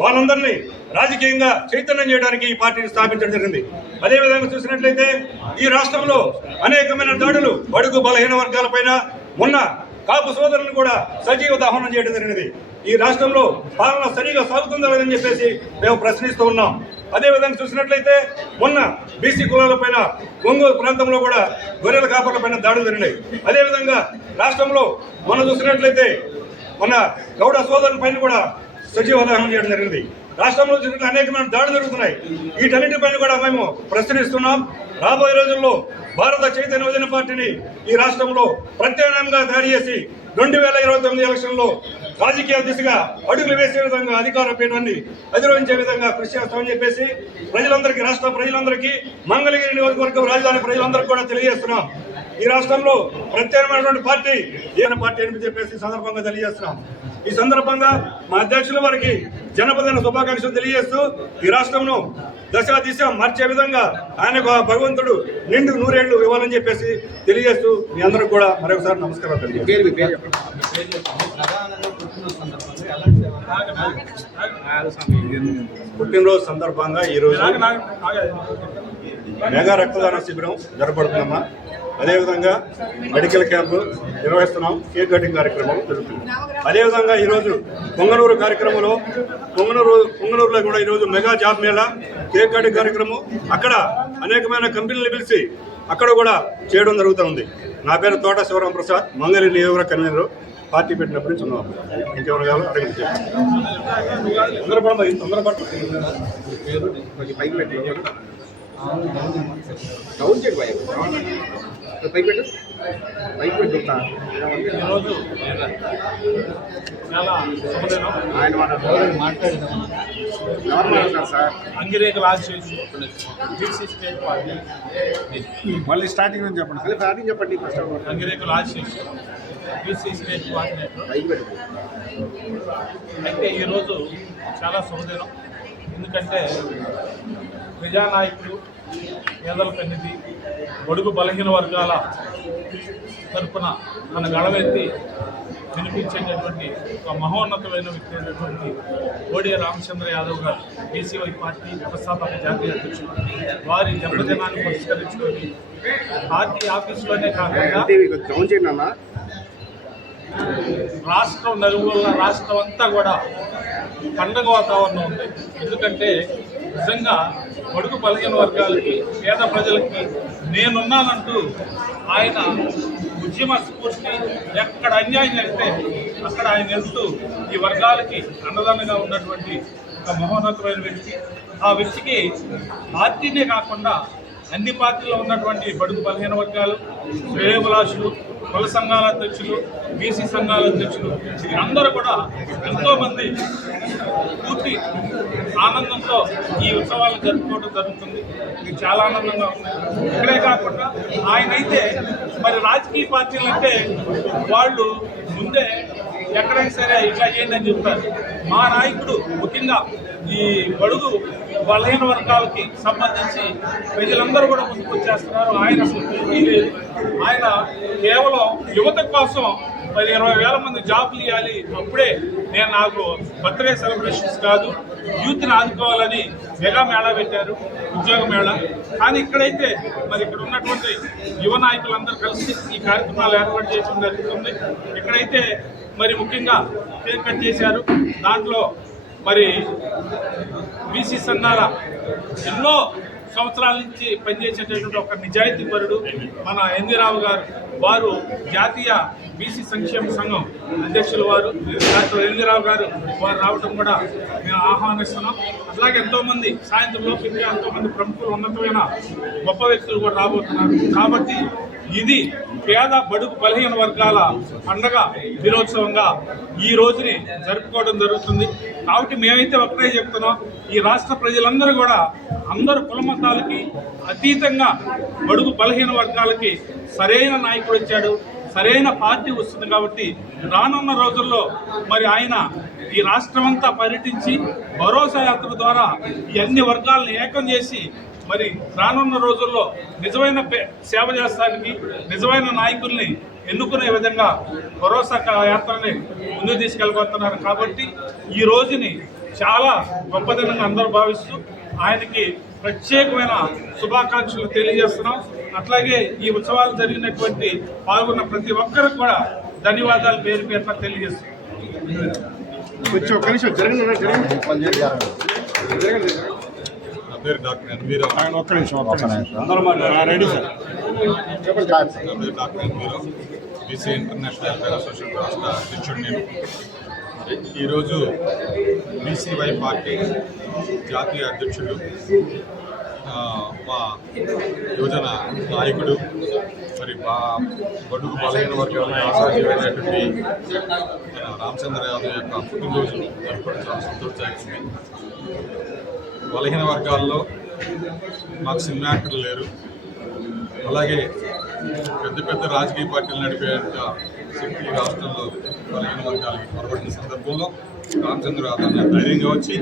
వాళ్ళందరినీ రాజకీయంగా చైతన్యం చేయడానికి ఈ పార్టీని స్థాపించడం జరిగింది. అదేవిధంగా చూసినట్లయితే ఈ రాష్ట్రంలో అనేకమైన దాడులు బడుగు బలహీన వర్గాలపైన మొన్న కాపు సోదరులను కూడా సజీవ దహనం చేయడం జరిగినది. ఈ రాష్ట్రంలో పాలన సరిగా సాగుతుందా లేదని చెప్పేసి మేము ప్రశ్నిస్తూ ఉన్నాం. అదేవిధంగా చూసినట్లయితే మొన్న బీసీ కులాలపైన ఒంగోలు ప్రాంతంలో కూడా గొర్రెల కాపర్లపైన దాడులు జరిగినాయి. అదేవిధంగా రాష్ట్రంలో మనం చూసినట్లయితే మన గౌడ సోదరుల పైన కూడా సజీవ దహనం చేయడం జరిగింది. రాష్ట్రంలో జరిగిన అనేకమైన దాడులు జరుగుతున్నాయి. వీటన్నిటిపైన కూడా మేము ప్రశ్నిస్తున్నాం. రాబోయే రోజుల్లో భారత చైతన్య యువజన పార్టీని ఈ రాష్ట్రంలో ప్రత్యామ్నాయంగా తయారు చేసి 2029 ఎలక్షన్లో రాజకీయ దిశగా అడుగులు వేసే విధంగా అధికార పీఠాన్ని అధిరోహించే విధంగా కృషి చేస్తామని చెప్పేసి ప్రజలందరికీ, రాష్ట్ర ప్రజలందరికీ, మంగళగిరి నియోజకవర్గం రాజధాని ప్రజలందరికీ కూడా తెలియజేస్తున్నాం. ఈ రాష్ట్రంలో ప్రత్యేకమైనటువంటి పార్టీ ఏదైనా పార్టీ అని చెప్పేసి సందర్భంగా తెలియజేస్తున్నాం. ఈ సందర్భంగా మా అధ్యక్షుల వారికి జనపదన శుభాకాంక్షలు తెలియజేస్తూ ఈ రాష్ట్రంను దశ దిశ మార్చే విధంగా ఆయనకు భగవంతుడు నిండు నూరేళ్లు ఇవ్వాలని చెప్పేసి తెలియజేస్తూ మీ అందరూ కూడా మరొకసారి నమస్కారం తెలియజేస్తాను. పుట్టినరోజు సందర్భంగా ఈరోజు మెగా రక్తదాన శిబిరం జరపడుతుందమ్మా. అదేవిధంగా మెడికల్ క్యాంపు నిర్వహిస్తున్నాం. కేక్ కటింగ్ కార్యక్రమం జరుగుతుంది. అదేవిధంగా ఈరోజు పొంగనూరు కార్యక్రమంలో పొంగనూరులో కూడా ఈరోజు mega job Mela, cake cutting కార్యక్రమం, అక్కడ అనేకమైన కంపెనీలు పిలిచి అక్కడ కూడా చేయడం జరుగుతుంది. నా పేరు తోట శివరాం ప్రసాద్, మంగళగిరి నియోజకవర్గ కన్వీనర్. పార్టీ పెట్టినప్పటి నుంచి ఉన్నాం. ఇంకెవరు కావాలో అడగండి. ఈరోజు చాలా శుభదినం. అంగిరేకుల ఆశీస్సులు బీసీ స్టేట్ పార్టీ మళ్ళీ స్టార్టింగ్ నుంచి చెప్పండి. అంగిరేకుల ఆశీస్సులు బీసీ స్టేట్ కోఆర్డినేటర్. అయితే ఈరోజు చాలా శుభదినం. ఎందుకంటే ప్రజానాయకుడు, పేదల పెన్నిధి, బడుగు బలహీన వర్గాల తరపున మన గళవెత్తి వినిపించేటటువంటి ఒక మహోన్నతమైన వ్యక్తి అయినటువంటి కోడి రామచంద్ర యాదవ్ గారు, బీసీవై పార్టీ వ్యవస్థాపక జాతీయ అధ్యక్షులు, వారి జన్మదినాన్ని పురస్కరించుకొని పార్టీ ఆఫీసులోనే కాకుండా రాష్ట్రం నలుగురుల రాష్ట్రం అంతా కూడా పండగ వాతావరణం ఉంది. ఎందుకంటే నిజంగా బడుగు బలహీన వర్గాలకి, పేద ప్రజలకి నేనున్నానంటూ ఆయన ఉద్యమ స్ఫూర్తి, ఎక్కడ అన్యాయం జరిగితే అక్కడ ఆయన వెళ్తూ ఈ వర్గాలకి అండదండగా ఉన్నటువంటి ఒక మహోన్నతమైన వ్యక్తి. ఆ వ్యక్తికి పార్టీనే కాకుండా అన్ని పార్టీల్లో ఉన్నటువంటి బడుగు బలహీన వర్గాలు, శ్రేయోభిలాషులు, కుల సంఘాల అధ్యక్షులు, బీసీ సంఘాల అధ్యక్షులు అందరూ కూడా ఎంతోమంది పూర్తి ఆనందంతో ఈ ఉత్సవాలను జరుపుకోవడం జరుగుతుంది. ఇది చాలా ఆనందంగా ఉంది. ఇక్కడే కాకుండా ఆయనైతే మరి రాజకీయ పార్టీలు అంటే వాళ్ళు ముందే ఎక్కడైనా సరే ఇట్లా చేయండి అని చెప్తారు. మా నాయకుడు ముఖ్యంగా ఈ బడుగు బలహీన వర్గాలకి సంబంధించి ప్రజలందరూ కూడా ముందుకు వచ్చేస్తున్నారు. ఆయన అసలు ఆయన కేవలం యువత కోసం మరి 20,000 మంది జాబ్లు ఇవ్వాలి, అప్పుడే నాకు బర్త్డే సెలబ్రేషన్స్ కాదు, యూత్ని ఆదుకోవాలని మెగా మేళా పెట్టారు, ఉద్యోగ మేళా. కానీ ఇక్కడైతే మరి ఇక్కడ ఉన్నటువంటి యువ నాయకులందరూ కలిసి ఈ కార్యక్రమాలు ఏర్పాటు చేయడం జరుగుతుంది. ఇక్కడైతే మరి ముఖ్యంగా కేక్ కట్ చేశారు. దాంట్లో మరి బీసీ సంఘాల ఎన్నో సంవత్సరాల నుంచి పనిచేసేటటువంటి ఒక నిజాయితీ పరుడు మన ఎన్వి రావు గారు, వారు జాతీయ బీసీ సంక్షేమ సంఘం అధ్యక్షులు వారు, డాక్టర్ ఎన్వి రావు గారు వారు రావడం కూడా మేము ఆహ్వానిస్తున్నాం. అట్లాగే ఎంతోమంది సాయంత్రంలోకి ఇంకా ఎంతోమంది ప్రముఖులు, ఉన్నతమైన గొప్ప వ్యక్తులు కూడా రాబోతున్నారు. కాబట్టి ఇది పేద బడుగు బలహీన వర్గాల పండగ దినోత్సవంగా ఈ రోజుని జరుపుకోవడం జరుగుతుంది. కాబట్టి మేమైతే ఒక్కటే చెప్తున్నాం, ఈ రాష్ట్ర ప్రజలందరూ కూడా అందరు కుల మతాలకి అతీతంగా బడుగు బలహీన వర్గాలకి సరైన నాయకుడు వచ్చాడు, సరైన పార్టీ వస్తుంది. కాబట్టి రానున్న రోజుల్లో మరి ఆయన ఈ రాష్ట్రమంతా పర్యటించి భరోసా యాత్ర ద్వారా ఈ అన్ని వర్గాలను ఏకం చేసి మరి రానున్న రోజుల్లో నిజమైన సేవ చేస్తానికి, నిజమైన నాయకుల్ని ఎన్నుకునే విధంగా భరోసా యాత్రని ముందుకు తీసుకెళ్ళిపోతున్నారు. కాబట్టి ఈ రోజుని చాలా గొప్పదినంగా అందరూ భావిస్తూ ఆయనకి ప్రత్యేకమైన శుభాకాంక్షలు తెలియజేస్తున్నాం. అట్లాగే ఈ ఉత్సవాలు జరిగినటువంటి పాల్గొన్న ప్రతి ఒక్కరికి కూడా ధన్యవాదాలు పేరు పేరున తెలియజేస్తున్నాం. కొంచెం ఒక్క నిమిషం జరగండి నా పేరు డాక్టర్ ఎన్వీరావు. ఆయన ఒక్క నిమిషం రెడీ సార్. నా పేరు డాక్టర్ ఎన్వీరావు, బీసీ ఇంటర్నేషనల్ వెల్ఫేర్ అసోసియేషన్ రాష్ట్ర అధ్యక్షుడు నేను. ఈరోజు బీసీవై పార్టీ జాతీయ అధ్యక్షుడు మా యువజన నాయకుడు మరి మా బడుగు బలహీన వర్గాలకు ఆశాజీవైనటువంటి మన రామచంద్ర యాదవ్ యొక్క పుట్టినరోజు జరుపుకోవడం చాలా సంతోషదాయకం. బలహీన వర్గాల్లో మాకు సినిమా యాక్టర్లు లేరు, అలాగే పెద్ద పెద్ద రాజకీయ పార్టీలు నడిపేంత శక్తి రాష్ట్రంలో బలహీన వర్గాలకి పొరబడిన సందర్భంలో రామచంద్ర యాదవ్ ధైర్యంగా వచ్చి